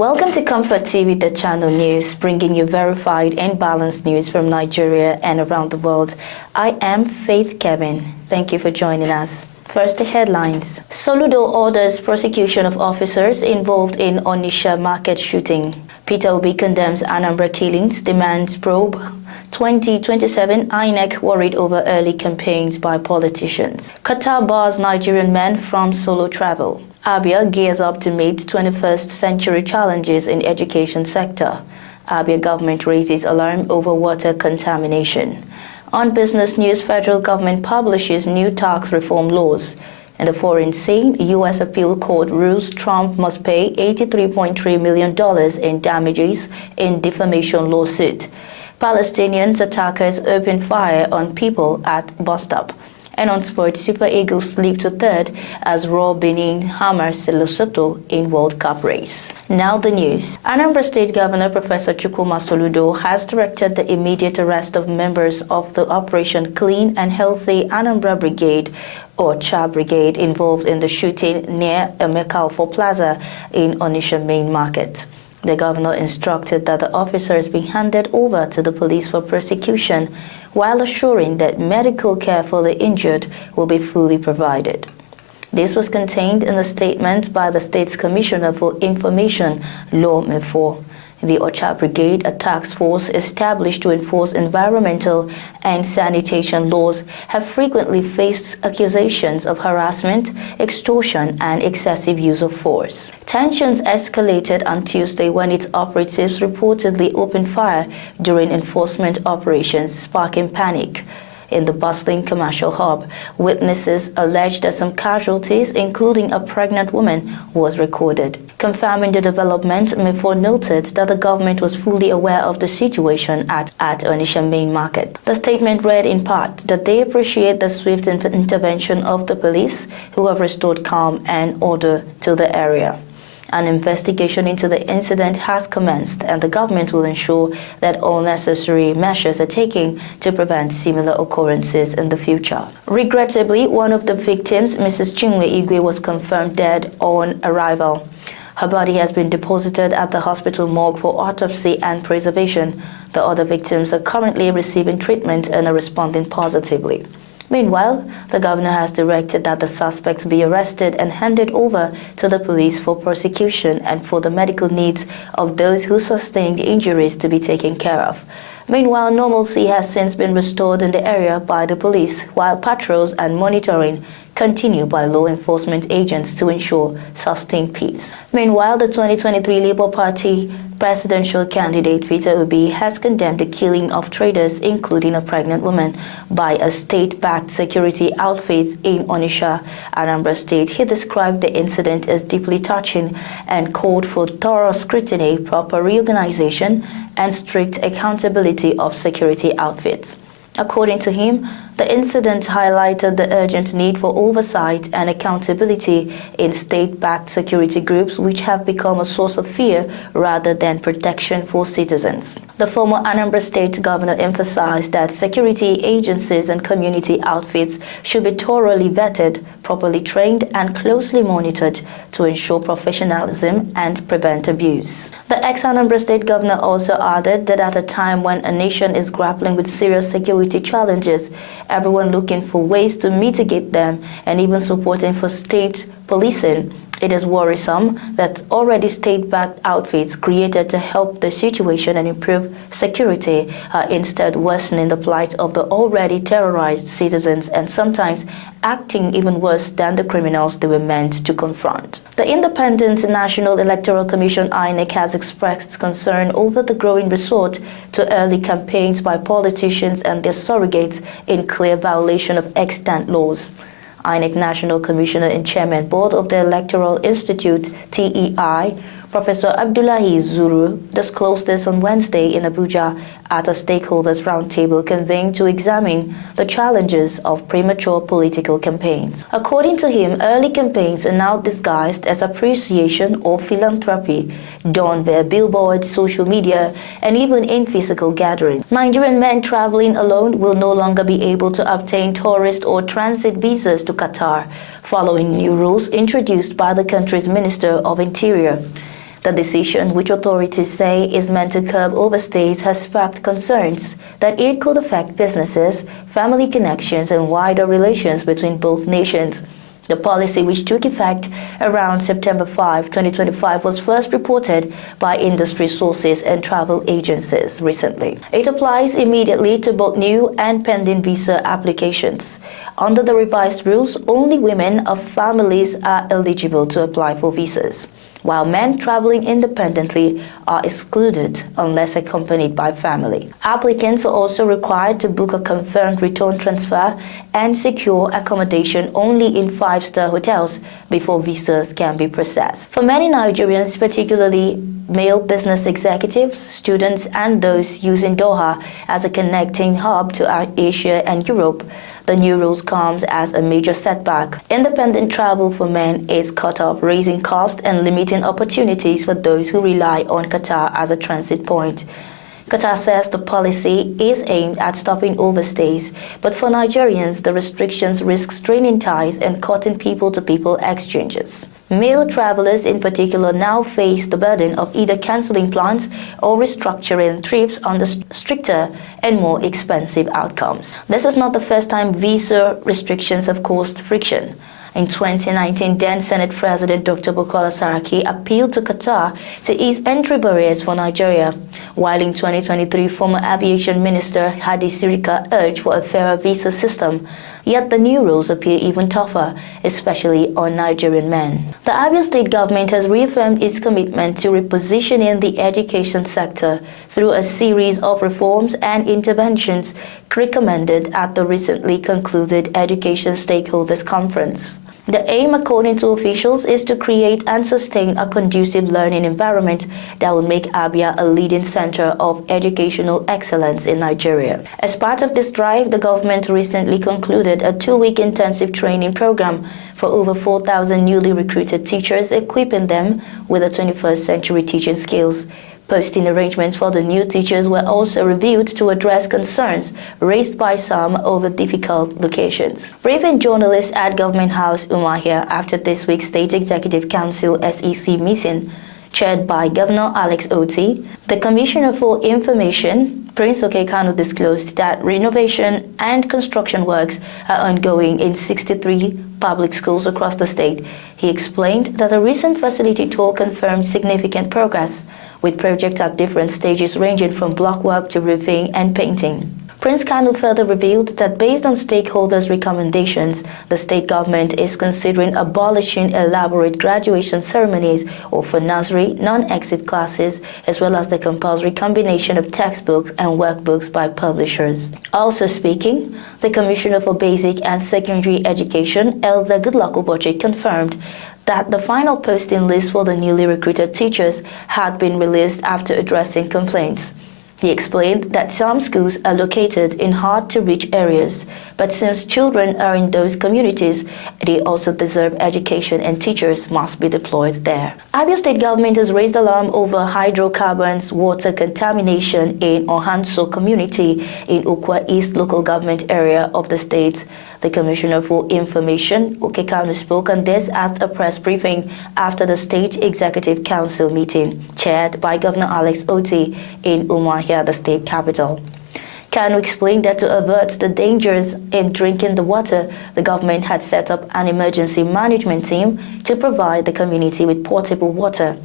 Welcome to ComfortTV.channel news, bringing you verified and balanced news from Nigeria and around the world. I am Faith Kevin. Thank you for joining us. First, the headlines. Soludo orders prosecution of officers involved in Onitsha market shooting. Peter Obi condemns Anambra killings, demands probe. 2027 INEC worried over early campaigns by politicians. Qatar bars Nigerian men from solo travel. Abia gears up to meet 21st century challenges in education sector. Abia government raises alarm over water contamination. On business news, federal government publishes new tax reform laws. In the foreign scene, U.S. appeal court rules Trump must pay $83.3 million in damages in defamation lawsuit. Palestinian attackers open fire on people at bus stop. And on sports, Super Eagles slip to third as Raw Benin hammers Lesotho in World Cup race. Now the news. Anambra State Governor Professor Chukwuma Soludo has directed the immediate arrest of members of the Operation Clean and Healthy Anambra Brigade or CHA Brigade involved in the shooting near Emeka Plaza in Onitsha Main Market. The governor instructed that the officers be handed over to the police for prosecution, while assuring that medical care for the injured will be fully provided. This was contained in a statement by the state's Commissioner for Information, Law Mefo. The Ocha Brigade, a task force established to enforce environmental and sanitation laws, have frequently faced accusations of harassment, extortion, and excessive use of force. Tensions escalated on Tuesday when its operatives reportedly opened fire during enforcement operations, sparking panic. In the bustling commercial hub, witnesses alleged that some casualties, including a pregnant woman, was recorded. Confirming the development, Mefo noted that the government was fully aware of the situation at Onitsha Main Market. The statement read in part that they appreciate the swift intervention of the police, who have restored calm and order to the area. An investigation into the incident has commenced, and the government will ensure that all necessary measures are taken to prevent similar occurrences in the future. Regrettably, one of the victims, Mrs. Chinwe Igwe, was confirmed dead on arrival. Her body has been deposited at the hospital morgue for autopsy and preservation. The other victims are currently receiving treatment and are responding positively. Meanwhile, the governor has directed that the suspects be arrested and handed over to the police for prosecution and for the medical needs of those who sustained injuries to be taken care of. Meanwhile, normalcy has since been restored in the area by the police, while patrols and monitoring continue by law enforcement agents to ensure sustained peace. Meanwhile, the 2023 Labour Party presidential candidate Peter Obi has condemned the killing of traders, including a pregnant woman, by a state-backed security outfit in Onitsha, Anambra State. He described the incident as deeply touching and called for thorough scrutiny, proper reorganization, and strict accountability of security outfits. According to him, the incident highlighted the urgent need for oversight and accountability in state-backed security groups, which have become a source of fear rather than protection for citizens. The former Anambra State governor emphasized that security agencies and community outfits should be thoroughly vetted, properly trained, and closely monitored to ensure professionalism and prevent abuse. The ex-Anambra State governor also added that at a time when a nation is grappling with serious security challenges, everyone looking for ways to mitigate them and even supporting for state policing, it is worrisome that already state-backed outfits created to help the situation and improve security are instead worsening the plight of the already terrorized citizens and sometimes acting even worse than the criminals they were meant to confront. The Independent National Electoral Commission INEC has expressed concern over the growing resort to early campaigns by politicians and their surrogates in clear violation of extant laws. INEC National Commissioner and Chairman Board of the Electoral Institute, TEI, Professor Abdullahi Zuru disclosed this on Wednesday in Abuja at a stakeholders roundtable convened to examine the challenges of premature political campaigns. According to him, early campaigns are now disguised as appreciation or philanthropy, done via billboards, social media, and even in physical gatherings. Nigerian men traveling alone will no longer be able to obtain tourist or transit visas to Qatar, following new rules introduced by the country's Minister of Interior. The decision, which authorities say is meant to curb overstays, has sparked concerns that it could affect businesses, family connections, and wider relations between both nations. The policy, which took effect around September 5, 2025, was first reported by industry sources and travel agencies recently. It applies immediately to both new and pending visa applications. Under the revised rules, only women of families are eligible to apply for visas, while men traveling independently are excluded unless accompanied by family. Applicants are also required to book a confirmed return transfer and secure accommodation only in five-star hotels before visas can be processed. For many Nigerians, particularly male business executives, students, and those using Doha as a connecting hub to Asia and Europe, the new rules comes as a major setback. Independent travel for men is cut off, raising costs and limiting opportunities for those who rely on Qatar as a transit point. Qatar says the policy is aimed at stopping overstays, but for Nigerians, the restrictions risk straining ties and cutting people-to-people exchanges. Male travelers in particular now face the burden of either cancelling plans or restructuring trips under stricter and more expensive outcomes. This is not the first time visa restrictions have caused friction. In 2019, then Senate President Dr. Bukola Saraki appealed to Qatar to ease entry barriers for Nigeria, while in 2023, former Aviation Minister Hadi Sirika urged for a fairer visa system. Yet the new rules appear even tougher, especially on Nigerian men. The Abia State government has reaffirmed its commitment to repositioning the education sector through a series of reforms and interventions recommended at the recently concluded Education Stakeholders Conference. The aim, according to officials, is to create and sustain a conducive learning environment that will make Abia a leading center of educational excellence in Nigeria. As part of this drive, the government recently concluded a 2-week intensive training program for over 4,000 newly recruited teachers, equipping them with the 21st century teaching skills. Posting arrangements for the new teachers were also reviewed to address concerns raised by some over difficult locations. Briefing journalists at Government House Umuahia after this week's State Executive Council SEC meeting, chaired by Governor Alex Oti, the Commissioner for Information, Prince Okekano, disclosed that renovation and construction works are ongoing in 63 public schools across the state. He explained that a recent facility tour confirmed significant progress, with projects at different stages ranging from block work to roofing and painting. Prince Kanu further revealed that based on stakeholders' recommendations, the state government is considering abolishing elaborate graduation ceremonies for nursery, non-exit classes, as well as the compulsory combination of textbooks and workbooks by publishers. Also speaking, the Commissioner for Basic and Secondary Education, Elder Goodluck Oboche, confirmed that the final posting list for the newly recruited teachers had been released after addressing complaints. He explained that some schools are located in hard-to-reach areas, but since children are in those communities, they also deserve education and teachers must be deployed there. Abia State government has raised alarm over hydrocarbons water contamination in Ohanso community in Ukwa East local government area of the state. The Commissioner for Information, Okekanu, spoke on this at a press briefing after the State Executive Council meeting, chaired by Governor Alex Oti in Umuahia, the state capital. Kanu explained that to avert the dangers in drinking the water, the government had set up an emergency management team to provide the community with portable water.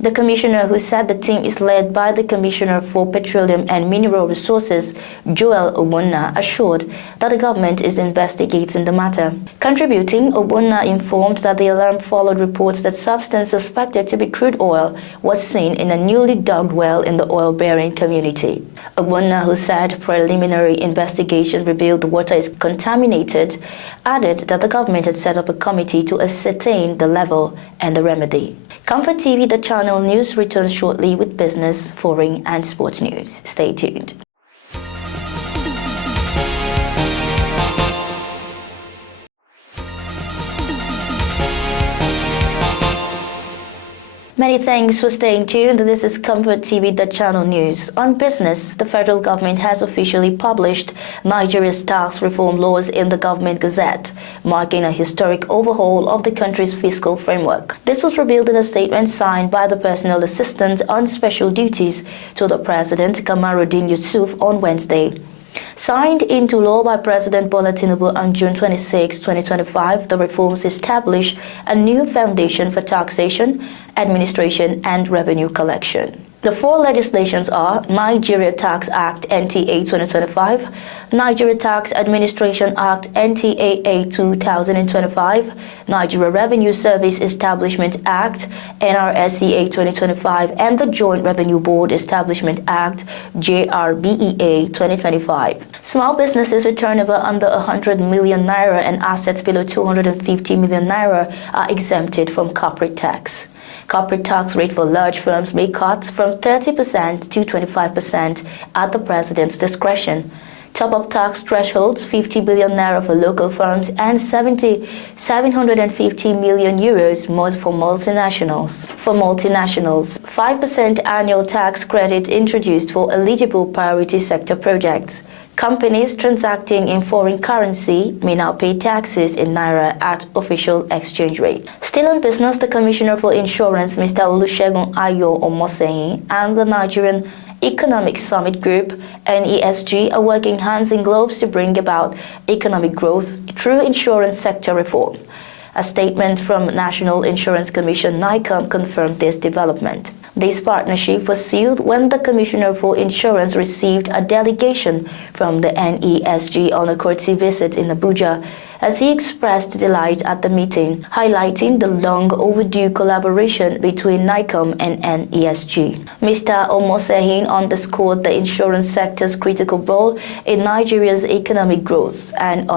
The commissioner, who said the team is led by the Commissioner for Petroleum and Mineral Resources, Joel Obonna, assured that the government is investigating the matter. Contributing, Obonna informed that the alarm followed reports that substance suspected to be crude oil was seen in a newly dug well in the oil-bearing community. Obonna, who said preliminary investigation revealed the water is contaminated, added that the government had set up a committee to ascertain the level and the remedy. ComfortTV.channel news returns shortly with business, foreign, and sports news. Stay tuned. Many thanks for staying tuned. This is ComfortTV.channel news. On business, the federal government has officially published Nigeria's tax reform laws in the Government Gazette, marking a historic overhaul of the country's fiscal framework. This was revealed in a statement signed by the personal assistant on special duties to the President, Kamaruddin Yusuf, on Wednesday. Signed into law by President Bola Tinubu on June 26, 2025, the reforms establish a new foundation for taxation, administration, and revenue collection. The four legislations are Nigeria Tax Act NTA 2025, Nigeria Tax Administration Act NTAA 2025, Nigeria Revenue Service Establishment Act NRSEA 2025, and the Joint Revenue Board Establishment Act JRBEA 2025. Small businesses with turnover under 100 million naira and assets below 250 million naira are exempted from corporate tax. Corporate tax rate for large firms may cut from 30% to 25% at the President's discretion. Top-up tax thresholds 50 billion naira for local firms and 750 million euros more for multinationals. 5% annual tax credit introduced for eligible priority sector projects. Companies transacting in foreign currency may now pay taxes in naira at official exchange rate. Still on business, the Commissioner for Insurance, Mr. Olusegun Ayo Omoseyin, and the Nigerian Economic Summit Group, NESG, are working hands in gloves to bring about economic growth through insurance sector reform. A statement from National Insurance Commission NICOM confirmed this development. This partnership was sealed when the Commissioner for Insurance received a delegation from the NESG on a courtesy visit in Abuja, as he expressed delight at the meeting, highlighting the long overdue collaboration between NICOM and NESG. Mr. Omoseyin underscored the insurance sector's critical role in Nigeria's economic growth and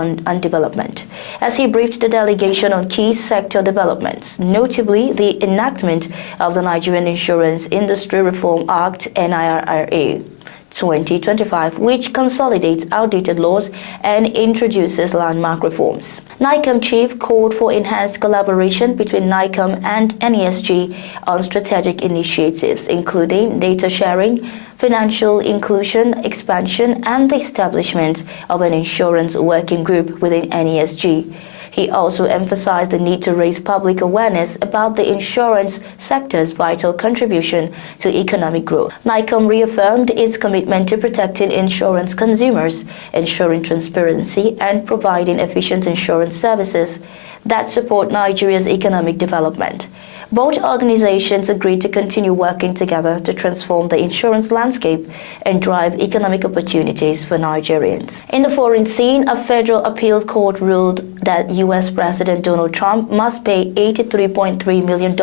development, as he briefed the delegation on key sector developments, notably the enactment of the Nigerian Insurance Industry Reform Act (NIRA) 2025, which consolidates outdated laws and introduces landmark reforms. NICOM chief called for enhanced collaboration between NICOM and NESG on strategic initiatives, including data sharing, financial inclusion, expansion, and the establishment of an insurance working group within NESG. He also emphasized the need to raise public awareness about the insurance sector's vital contribution to economic growth. NICOM reaffirmed its commitment to protecting insurance consumers, ensuring transparency, and providing efficient insurance services that support Nigeria's economic development. Both organizations agreed to continue working together to transform the insurance landscape and drive economic opportunities for Nigerians. In the foreign scene, a federal appeal court ruled that U.S. President Donald Trump must pay $83.3 million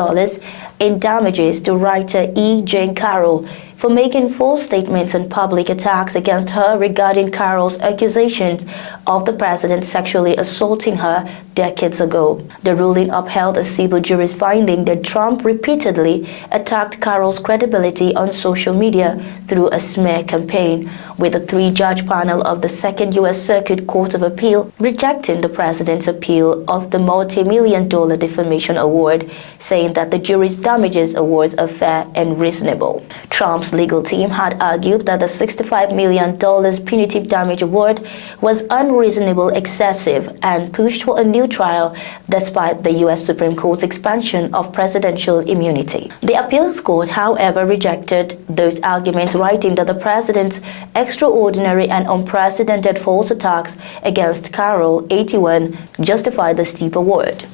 in damages to writer E. Jean Carroll for making false statements and public attacks against her regarding Carroll's accusations of the president sexually assaulting her decades ago. The ruling upheld a civil jury's finding that Trump repeatedly attacked Carroll's credibility on social media through a smear campaign, with a three-judge panel of the Second U.S. Circuit Court of Appeal rejecting the president's appeal of the multi-million-dollar defamation award, saying that the jury's damages awards are fair and reasonable. Trump's legal team had argued that the $65 million punitive damage award was unreasonable, excessive, and pushed for a new trial despite the U.S. Supreme Court's expansion of presidential immunity. The appeals court, however, rejected those arguments, writing that the president's extraordinary and unprecedented false attacks against Carroll, 81, justified the steep award.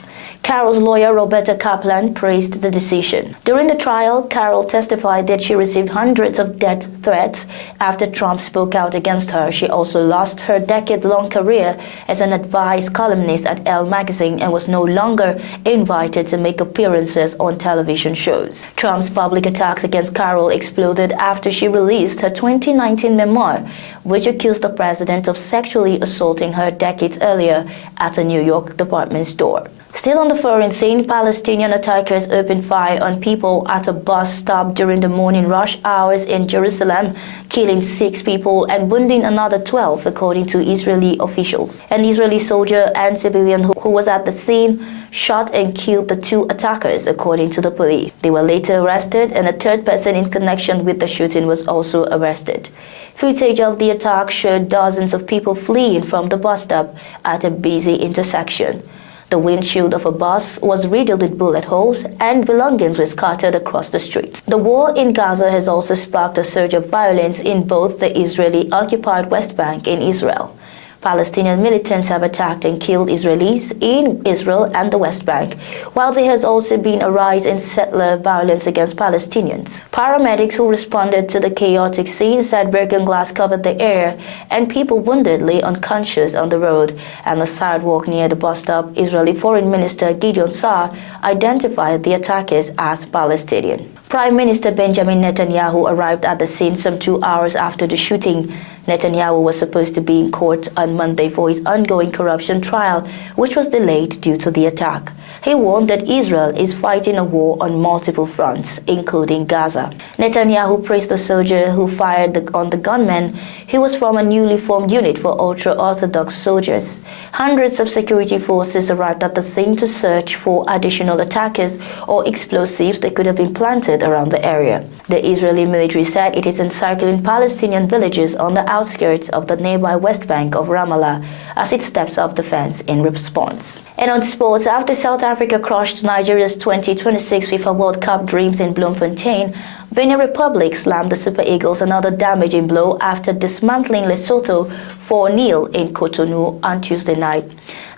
Carroll's lawyer, Roberta Kaplan, praised the decision. During the trial, Carroll testified that she received hundreds of death threats after Trump spoke out against her. She also lost her decade-long career as an advice columnist at Elle magazine and was no longer invited to make appearances on television shows. Trump's public attacks against Carroll exploded after she released her 2019 memoir, which accused the president of sexually assaulting her decades earlier at a New York department store. Still on the foreign scene, Palestinian attackers opened fire on people at a bus stop during the morning rush hours in Jerusalem, killing 6 people and wounding another 12, according to Israeli officials. An Israeli soldier and civilian who was at the scene shot and killed the 2 attackers, according to the police. They were later arrested, and a third person in connection with the shooting was also arrested. Footage of the attack showed dozens of people fleeing from the bus stop at a busy intersection. The windshield of a bus was riddled with bullet holes and belongings were scattered across the street. The war in Gaza has also sparked a surge of violence in both the Israeli-occupied West Bank and Israel. Palestinian militants have attacked and killed Israelis in Israel and the West Bank, while there has also been a rise in settler violence against Palestinians. Paramedics who responded to the chaotic scene said broken glass covered the area and people wounded lay unconscious on the road and the sidewalk near the bus stop. Israeli Foreign Minister Gideon Saar identified the attackers as Palestinian. Prime Minister Benjamin Netanyahu arrived at the scene some 2 hours after the shooting. Netanyahu was supposed to be in court on Monday for his ongoing corruption trial, which was delayed due to the attack. He warned that Israel is fighting a war on multiple fronts, including Gaza. Netanyahu praised the soldier who fired on the gunman. He was from a newly formed unit for ultra-Orthodox soldiers. Hundreds of security forces arrived at the scene to search for additional attackers or explosives that could have been planted around the area. The Israeli military said it is encircling Palestinian villages on the outskirts of the nearby West Bank of Ramallah as it steps up defense in response. And on sports, after South Africa crushed Nigeria's 2026 FIFA World Cup dreams in Bloemfontein, Benin Republic slammed the Super Eagles another damaging blow after dismantling Lesotho 4-0 in Cotonou on Tuesday night.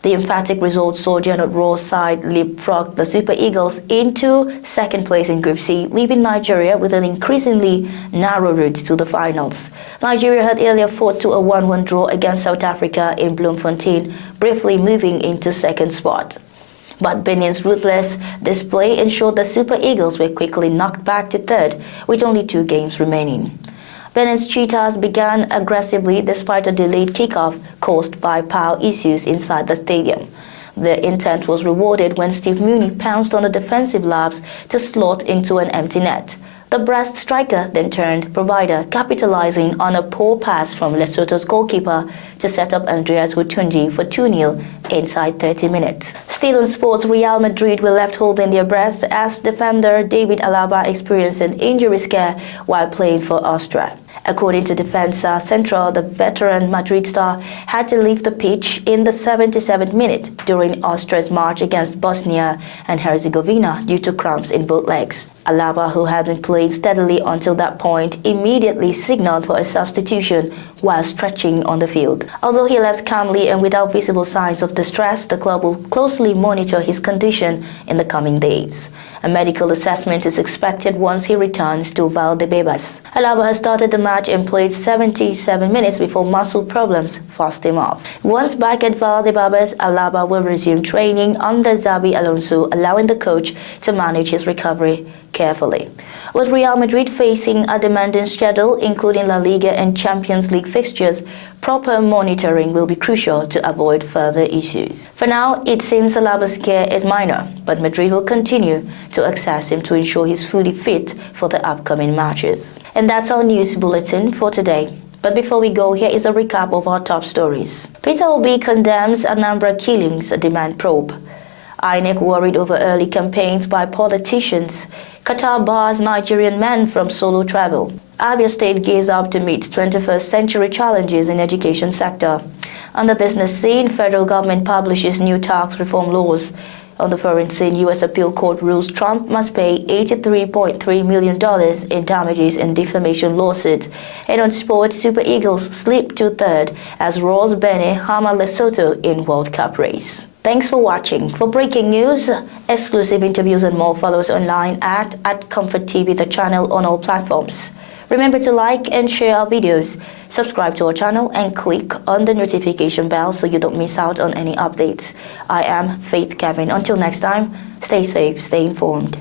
The emphatic result saw Gernot Rohr's side leapfrog the Super Eagles into second place in Group C, leaving Nigeria with an increasingly narrow route to the finals. Nigeria had earlier fought to a 1-1 draw against South Africa in Bloemfontein, briefly moving into second spot. But Benin's ruthless display ensured the Super Eagles were quickly knocked back to third, with only 2 games remaining. Benin's Cheetahs began aggressively despite a delayed kickoff caused by power issues inside the stadium. The intent was rewarded when Steve Mooney pounced on the defensive laps to slot into an empty net. The brass striker then turned provider, capitalizing on a poor pass from Lesotho's goalkeeper to set up Andreas Hutunji for 2-0 inside 30 minutes. Still in sports, Real Madrid were left holding their breath as defender David Alaba experienced an injury scare while playing for Austria. According to Defensa Central, the veteran Madrid star had to leave the pitch in the 77th minute during Austria's match against Bosnia and Herzegovina due to cramps in both legs. Alaba, who had been playing steadily until that point, immediately signaled for a substitution while stretching on the field. Although he left calmly and without visible signs of distress, the club will closely monitor his condition in the coming days. A medical assessment is expected once he returns to Valdebebas. Alaba has started the match and played 77 minutes before muscle problems forced him off. Once back at Valdebebas, Alaba will resume training under Xabi Alonso, allowing the coach to manage his recovery carefully. With Real Madrid facing a demanding schedule, including La Liga and Champions League fixtures, proper monitoring will be crucial to avoid further issues. For now, it seems Alaba's scare is minor, but Madrid will continue to assess him to ensure he's fully fit for the upcoming matches. And that's our news bulletin for today. But before we go, here is a recap of our top stories. Peter Obi condemns Anambra killings, a demand probe. INEC worried over early campaigns by politicians. Qatar bars Nigerian men from solo travel. Abia State gears up to meet 21st century challenges in education sector. On the business scene, federal government publishes new tax reform laws. On the foreign scene, U.S. appeal court rules Trump must pay $83.3 million in damages in defamation lawsuit. And on sports, Super Eagles slip to third as Ross Benin hammer Lesotho in World Cup race. Thanks for watching. For breaking news, exclusive interviews and more, follow us online at ComfortTV.channel on all platforms. Remember to like and share our videos, subscribe to our channel and click on the notification bell so you don't miss out on any updates. I am Faith Kevin. Until next time, stay safe, stay informed.